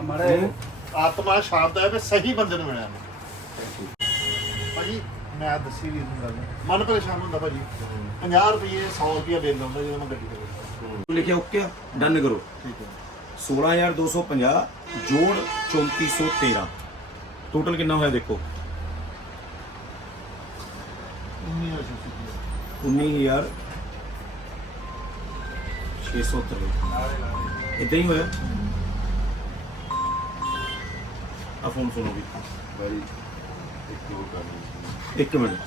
ਹਮਾਰੇ ਆਤਮਾ ਸ਼ਾਂਤ ਹੈ ਵੀ ਸਹੀ ਬੰਦੇ ਨੂੰ ਮਿਲਿਆ ਮੈਂ ਭਾਜੀ ਮੈਂ ਦੱਸੀ ਵੀ ਗੱਲ। ਮਨ ਪਰੇਸ਼ਾਨ ਹੁੰਦਾ ਭਾਜੀ। 50 ਰੁਪਏ 100 ਰੁਪਏ ਬਿੱਲ ਆਉਂਦਾ ਜਦੋਂ ਮੈਂ ਗੱਡੀ ਤੇ ਲਿਖਿਆ ਓਕੇ ਡਨ ਕਰੋ। ਠੀਕ ਹੈ। 16250 ਜੋੜ 3413 ਟੋਟਲ ਕਿੰਨਾ ਹੋਇਆ ਦੇਖੋ? 19000 603 ਇਦਾਂ ਹੀ ਹੋਇਆ? ਆ ਫੋਨ ਇੱਕ ਮਿੰਟ।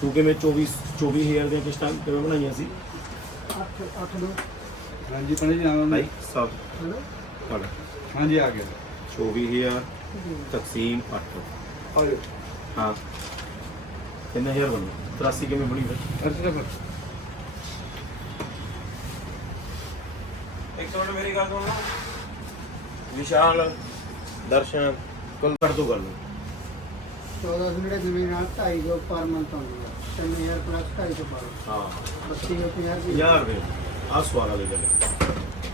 ਕਿਉਂਕਿ ਮੈਂ 24 24000 ਦੀਆਂ ਕਿਸ਼ਤਾਂ ਕਿਵੇਂ ਬਣਾਈਆਂ ਸੀ? 8 8 ਦੋ। ਹਾਂਜੀ ਪੰਜ ਜਾਨ ਭਾਈ ਸਭ ਹਾਂ ਹਾਂਜੀ ਆ ਗਿਆ। 24000 ਤਕਸੀਮ 8 ਹਾਂ। ਕਿੰਨਾ ਹਜ਼ਾਰ ਬਣਦਾ? 83 ਕਿਵੇਂ ਬਣੀ ਇੱਕ ਮਿੰਟ ਮੇਰੀ ਗੱਲ ਸੁਣ ਵਿਸ਼ਾਲ ਦਰਸ਼ਨ ਕੁੱਲ ਕਰ ਦੋ ਗੱਲ। 14 ਸੌ ਨੜਿਨਵੇਂ ਨਾਲ 250 ਪਰ ਮੰਥ ਆਉਂਦੀ ਆ। 3000 ਪਲੱਸ 250 ਪਰ ਹਾਂ। 32 50 ਰੁਪਏ 1000 ਰੁਪਏ। ਆ ਸਵਾਲ ਵਾਲੀ ਗੱਲ। ਹੈ।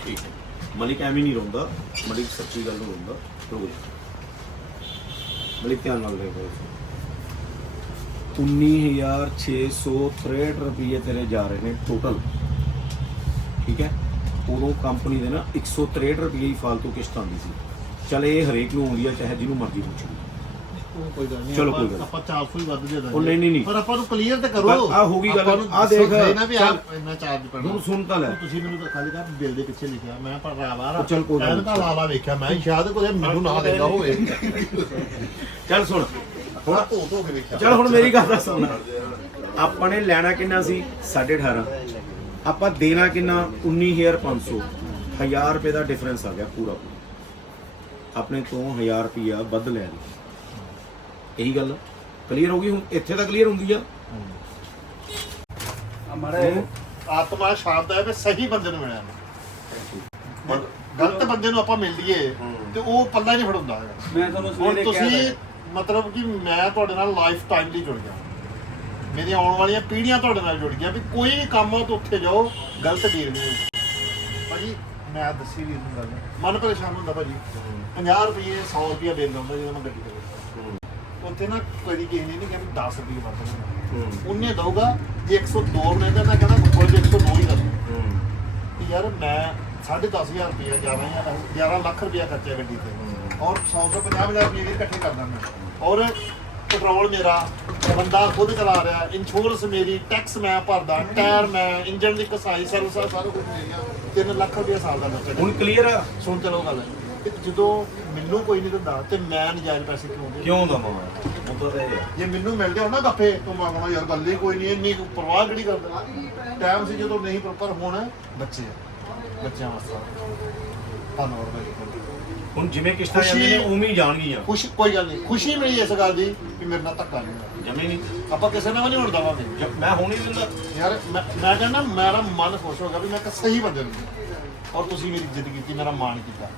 ਠੀਕ ਹੈ। ਮਲਿਕ ਐਵੇਂ ਨਹੀਂ ਰੋਂਦਾ। ਮਲਿਕ ਸੱਚੀ ਗੱਲ ਨੂੰ ਰੋਂਦਾ। ਰੁਕ ਜਾ ਮਲਿਕ ਧਿਆਨ ਨਾਲ ਦੇਖੋ 19663 ਰੁਪਏ ਤੇਰੇ ਜਾ ਰਹੇ ਨੇ ਟੋਟਲ ਠੀਕ ਹੈ। ਉਦੋਂ ਕੰਪਨੀ ਦੇ ਨਾ 163 ਰੁਪਏ ਹੀ ਫालतू ਕਿਸ਼ਤ ਆਉਂਦੀ ਸੀ। ਚਲ ਇਹ ਹਰੇਕ ਨੂੰ ਆਉਂਦੀ ਆ ਚਾਹੇ ਜਿਹਨੂੰ ਮਰਜ਼ੀ ਪੁੱਛ। ਲਓ ਕੋਈ ਗੱਲ ਨਹੀਂ ਚਲੋ ਆਪਾਂ- ਕੋਈ ਗੱਲ। ਆਪਾਂ 400 ਹੀ ਵੱਧ ਦੇ ਦਾਂਗੇ। ਉਹ ਨਹੀਂ, ਨਹੀਂ, ਨਹੀਂ। ਪਰ ਆਪਾਂ ਨੂੰ ਕਲੀਅਰ ਤੇ ਕਰੋ। ਆਹ ਹੋ ਗਈ ਗੱਲ, ਆਹ ਦੇਖ, ਨਾ ਵੀ ਇੰਨਾ ਚਾਰਜ ਪੈਣਾ। ਹੁਣ ਸੁਣ ਤਾਂ ਲੈ। ਤੁਸੀਂ ਮੈਨੂੰ ਤਾਂ ਖਾਲੀ ਕਰ ਬਿੱਲ ਦੇ ਪਿੱਛੇ ਲਿਖਿਆ। ਮੈਂ ਪਰ ਉਹ ਚੱਲ ਕੋਈ ਗੱਲ ਲਾ ਵੇਖਿਆ। ਮੈਂ ਸ਼ਾਇਦ ਕੋਈ ਮੈਨੂੰ ਨਾ ਦਿੰਦਾ ਹੋਵੇ। ਚੱਲ ਸੁਣ। ਹੁਣ ਧੋ ਧੋ ਕੇ ਵੇਖਿਆ। ਚਲ ਹੁਣ ਮੇਰੀ ਗੱਲ ਦਾ ਸੁਣ। ਆਪਾਂ ਨੇ ਲੈਣਾ ਕਿੰਨਾ ਸੀ? 18.5 ਆਪਾਂ ਦੇਣਾ ਕਿੰਨਾ? 19500 1000 ਰੁਪਏ ਦਾ ਡਿਫਰੈਂਸ ਆ ਗਿਆ ਪੂਰਾ। ਆਪਣੇ ਤੋਂ 1000 ਰੁਪਿਆ ਵੱਧ ਲੈ ਲਈ। ਇਹੀ ਗੱਲ ਕਲੀਅਰ ਹੋ ਗਈ? ਹੁਣ ਇੱਥੇ ਤਾਂ ਕਲੀਅਰ ਹੁੰਦੀ ਆ। ਹਮਾਰੇ ਆਤਮਾ ਸ਼ਾਂਤ ਹੈ ਵੀ ਸਹੀ ਬੰਦੇ ਨੂੰ ਮਿਲਿਆ। ਗਲਤ ਬੰਦੇ ਨੂੰ ਆਪਾਂ ਮਿਲ ਲਈਏ ਤੇ ਉਹ ਪੱਲਾ ਹੀ ਨਹੀਂ ਫੜਾਉਂਦਾ। ਹੈਗਾ ਮੈਂ ਤੁਹਾਨੂੰ ਹੁਣ ਸਵੇਰੇ ਕਿਹਾ ਤੁਸੀਂ ਮਤਲਬ ਕਿ ਮੈਂ ਤੁਹਾਡੇ ਨਾਲ ਲਾਈਫ ਟਾਈਮ ਲਈ ਜੁੜ ਗਿਆ। ਮੇਰੀਆਂ ਆਉਣ ਵਾਲੀਆਂ ਪੀੜ੍ਹੀਆਂ ਤੁਹਾਡੇ ਨਾਲ ਜੁੜ ਗਈਆਂ ਵੀ ਕੋਈ ਵੀ ਕੰਮ ਆ ਤਾਂ ਉੱਥੇ ਜਾਓ ਗਲਤ ਡੀਲ ਨਹੀਂ। ਭਾਜੀ ਮੈਂ ਦੱਸੀ ਵੀ ਗੱਲ। ਮਨ ਪਰੇਸ਼ਾਨ ਹੁੰਦਾ ਭਾਜੀ। 50 ਰੁਪਏ 100 ਰੁਪਏ ਬਿੱਲ ਆਉਂਦਾ ਜਦੋਂ ਮੈਂ ਗੱਡੀ ਤੇ। ਉੱਥੇ ਨਾ ਕਦੀ ਕਿਸੇ ਨੇ ਨਹੀਂ ਕਿਹਾ ਵੀ 10 ਰੁਪਏ ਵੱਧ ਲੈਣਾ ਉਹਨੇ ਦਊਗਾ ਜੇ 102 ਬਣੇਗਾ ਤਾਂ ਕਹਿੰਦਾ ਕੋਲ ਜੇ 109 ਹੀ ਕਿ ਯਾਰ ਮੈਂ 10500 ਰੁਪਏ 11 11 ਲੱਖ ਰੁਪਏ ਖਰਚਿਆ ਗੱਡੀ ਤੇ। ਔਰ 100 ਤੋਂ 50000 ਰੁਪਏ ਵੀ ਇਕੱਠੇ ਕਰਦਾ ਮੈਂ ਔਰ ਪੈਟਰੋਲ ਮੇਰਾ ਬੰਦਾ ਖੁਦ ਚਲਾ ਰਿਹਾ ਇੰਸ਼ੋਰੈਂਸ ਮੇਰੀ ਟੈਕਸ ਮੈਂ ਭਰਦਾ ਟਾਇਰ ਮੈਂ ਇੰਜਨ ਦੀ ਕਸਾਈ ਸਰਵਿਸ ਸਾਰਾ ਕੁਝ ਮੇਰੀਆਂ 3 ਲੱਖ ਰੁਪਏ ਸਾਲ ਦਾ ਖਰਚਾ ਹੁਣ ਕਲੀਅਰ ਆ? ਸੁਣ ਚਲੋ ਗੱਲ। ਕਿ ਜਦੋਂ ਮੈਨੂੰ ਕੋਈ ਨਹੀਂ ਦਿੰਦਾ ਤੇ ਮੈਂ ਨਜਾਇਜ਼ ਪੈਸੇ ਕਿਉਂ ਦੇ ਕਿਉਂ ਦਵਾਂ ਮੁੱਦਾ ਤਾਂ ਇਹ ਆ। ਜੇ ਮੈਨੂੰ ਮਿਲਦੇ ਹੋ ਨਾ ਗੱਫੇ ਤੂੰ ਮੰਗਣਾ ਯਾਰ ਗੱਲ ਹੀ ਕੋਈ ਨਹੀਂ ਇੰਨੀ ਪਰਵਾਹ ਕਿਹੜੀ ਕਰਦਾ ਟਾਈਮ ਸੀ ਜਦੋਂ ਨਹੀਂ ਪ੍ਰੋਪਰ ਹੁਣ ਬੱਚੇ ਬੱਚਿਆਂ ਵਾਸਤੇ। ਧੰਨਵਾਦ ਭਾਈ ਹੁਣ ਜਿਵੇਂ ਕਿਸ਼ਤਾਂ ਜਾਂਦੇ ਨੇ ਉਵੇਂ ਹੀ ਜਾਣਗੀਆਂ। ਖੁਸ਼ੀ ਕੋਈ ਗੱਲ ਨਹੀਂ। ਖੁਸ਼ੀ ਮਿਲੀ ਇਸ ਗੱਲ ਦੀ ਕਿ ਮੇਰੇ ਨਾਲ ਧੱਕਾ ਨਹੀਂ ਹੋਇਆ। ਜਮੇ ਨਹੀਂ। ਆਪਾਂ ਕਿਸੇ ਨਾਲ ਵੀ ਨਹੀਂ ਹੁਣ ਦਵਾਂਗੇ। ਜ- ਮੈਂ ਹੁਣ ਹੀ ਦਿੰਦਾ। ਯਾਰ ਮੈਂ ਮੈਂ ਕਹਿੰਦਾ ਮੇਰਾ ਮਨ ਖੁਸ਼ ਹੋ ਗਿਆ ਵੀ ਮੈਂ ਇੱਕ ਸਹੀ ਬੰਦੇ ਨੂੰ ਮਿਲਿਆ। ਔਰ ਤੁਸੀਂ ਮੇਰੀ ਇੱਜ਼ਤ ਕੀਤੀ ਮੇਰਾ ਮਾਣ ਕੀਤਾ।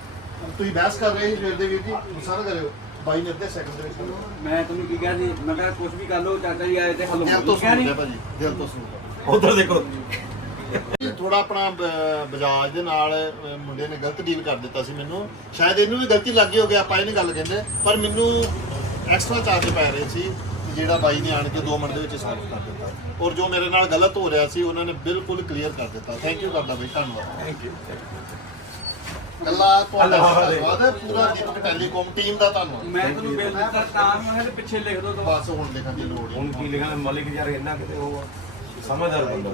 ਤੁਸੀਂ ਬਹਿਸ ਕਰ ਰਹੇ ਸੀ ਸਵੇਰ ਦੇ ਵੀਰ ਜੀ ਗੁੱਸਾ ਨਾ ਕਰਿਓ। ਬਾਈ ਨੇ ਅੱਧੇ ਸੈਕਿੰਡ ਦੇ ਵਿੱਚ। ਮੈਂ ਤੁਹਾਨੂੰ ਕੀ ਕਿਹਾ ਸੀ? ਮੈਂ ਕਿਹਾ ਕੁਝ ਵੀ ਕਰ ਲਓ ਚਾਚਾ ਜੀ ਆਏ ਤੇ ਹੱਲ ਦਿਲ ਤੋਂ ਸੁਣਦੇ ਭਾਜੀ। ਦਿਲ ਤੋਂ ਸੁਣਦੇ ਉਧਰ ਦੇਖੋ। ਥੋੜਾ ਆਪਣਾ ਬਜਾਜ ਦੇ ਨਾਲ ਮੁੰਡੇ ਨੇ ਗਲਤ ਡੀਲ ਕਰ ਦਿੱਤਾ ਸੀ ਮੈਨੂੰ। ਸ਼ਾਇਦ ਇਹਨੂੰ ਵੀ ਗਲਤੀ ਲੱਗੀ ਹੋ ਗਿਆ ਆਪਾਂ ਇਹ ਨਹੀਂ ਗੱਲ ਕਹਿੰਦੇ ਪਰ ਮੈਨੂੰ ਐਕਸਟਰਾ ਚਾਰਜ ਪੈ ਰਹੇ ਸੀ ਜਿਹੜਾ ਬਾਈ ਨੇ ਆਣ ਕੇ 2 ਮਿੰਟ ਦੇ ਵਿੱਚ ਸੋਲਵ ਕਰ ਦਿੱਤਾ। ਔਰ ਜੋ ਮੇਰੇ ਨਾਲ ਗਲਤ ਹੋ ਰਿਹਾ ਸੀ ਉਹਨਾਂ ਨੇ ਬਿਲਕੁਲ ਕਲੀਅਰ ਕਰ ਦਿੱਤਾ। ਥੈਂਕ ਯੂ ਕਰਦਾ ਬਾਈ ਧੰਨਵਾਦ। ਥੈਂਕ ਯੂ ਕੱਲਾ ਤੁਹਾਡਾ ਅੱਲਾ ਹਾਫਿਜ਼। ਧੰਨਵਾਦ ਪੂਰਾ ਦੀਪਕ ਟੈਲੀਕਾਮ ਟੀਮ ਦਾ ਧੰਨਵਾਦ। ਮੈਂ ਤੁਹਾਨੂੰ ਬਿੱਲ ਦਿੱਤਾ ਤਾਂ ਤੇ ਪਿੱਛੇ ਲਿਖ ਤਾਂ ਬਸ ਹੁਣ ਦੇਖਣ ਦੀ ਲੋੜ ਹੀ ਹੁਣ ਕੀ ਲਿਖਣਾ ਮਲਿਕ ਯਾਰ ਇੰਨਾ ਕਿਤੇ ਉਹ ਸਮਝਦਾਰ ਬੰਦਾ।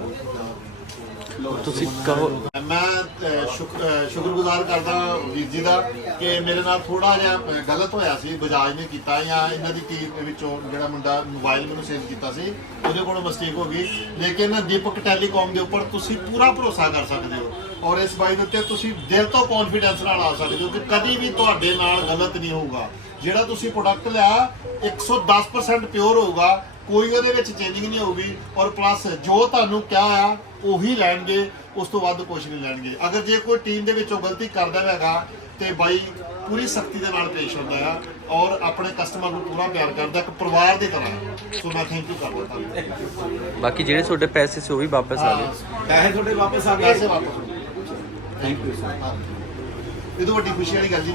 ਤੁਸੀਂ ਕਹੋ। ਮੈਂ ਸ਼ੁਕਰ ਅਹ, ਸ਼ੁਕਰਗੁਜ਼ਾਰ ਕਰਦਾ ਵੀਰ ਜੀ ਦਾ ਕਿ ਮੇਰੇ ਨਾਲ ਥੋੜਾ ਜਿਹਾ ਗਲਤ ਹੋਇਆ ਸੀ ਬਜਾਜ ਨੇ ਕੀਤਾ ਜਾਂ ਇਹਨਾਂ ਦੀ ਟੀਮ ਵਿੱਚੋਂ ਜਿਹੜਾ ਮੁੰਡਾ ਮੋਬਾਈਲ ਮੈਨੂੰ ਸੇਲ ਕੀਤਾ ਸੀ ਉਹਦੇ ਕੋਲੋਂ ਮਿਸਟੇਕ ਹੋ ਗਈ। ਲੇਕਿਨ ਦੀਪਕ ਟੈਲੀਕਾਮ ਦੇ ਉੱਪਰ ਤੁਸੀਂ ਪੂਰਾ ਭਰੋਸਾ ਕਰ ਸਕਦੇ ਹੋ ਔਰ ਇਸ ਬਾਈ ਦੇ ਉੱਤੇ ਤੁਸੀਂ ਦਿਲ ਤੋਂ ਕੌਨਫੀਡੈਂਸ ਨਾਲ ਆ ਸਕਦੇ ਹੋ ਕਿ ਕਦੀ ਵੀ ਤੁਹਾਡੇ ਨਾਲ ਗਲਤ ਨਹੀਂ ਹੋਊਗਾ। ਜਿਹੜਾ ਤੁਸੀਂ ਪ੍ਰੋਡਕਟ ਲਿਆ 110% ਪਿਓਰ ਹੋਊਗਾ ਕੋਈ ਉਹਦੇ ਵਿੱਚ ਚੇਂਜਿੰਗ ਨਹੀਂ ਹੋਊਗੀ ਔਰ ਪਲੱਸ ਜੋ ਤੁਹਾਨੂੰ ਕਿਹਾ ਆ ਉਹੀ ਲੈਣਗੇ ਉਸ ਤੋਂ ਵੱਧ ਕੁਝ ਨਹੀਂ ਲੈਣਗੇ। ਅਗਰ ਜੇ ਕੋਈ ਟੀਮ ਦੇ ਵਿੱਚੋਂ ਗਲਤੀ ਕਰਦਾ ਹੈਗਾ ਤੇ ਬਾਈ ਪੂਰੀ ਸਖਤੀ ਦੇ ਨਾਲ ਪੇਸ਼ ਹੁੰਦਾ ਆ ਔਰ ਆਪਣੇ ਕਸਟਮਰ ਨੂੰ ਪੂਰਾ ਪਿਆਰ ਕਰਦਾ ਇੱਕ ਪਰਿਵਾਰ ਦੀ ਤਰ੍ਹਾਂ। ਸੋ ਮੈਂ ਥੈਂਕ ਯੂ ਕਰਦਾ ਤੁਹਾਨੂੰ ਬਾਕੀ ਜਿਹੜੇ ਤੁਹਾਡੇ ਪੈਸੇ ਸੀ ਉਹ ਵੀ ਵਾਪਸ ਆ ਗਏ। ਪੈਸੇ ਤੁਹਾਡੇ ਵਾਪਸ ਆ ਗਏ। ਪੈਸੇ ਵਾਪਸ ਥੈਂਕ ਯੂ ਸਰ ਇਹ ਤੋਂ ਵੱਡੀ ਖੁਸ਼ੀ ਵਾਲੀ ਗੱਲ ਜੀ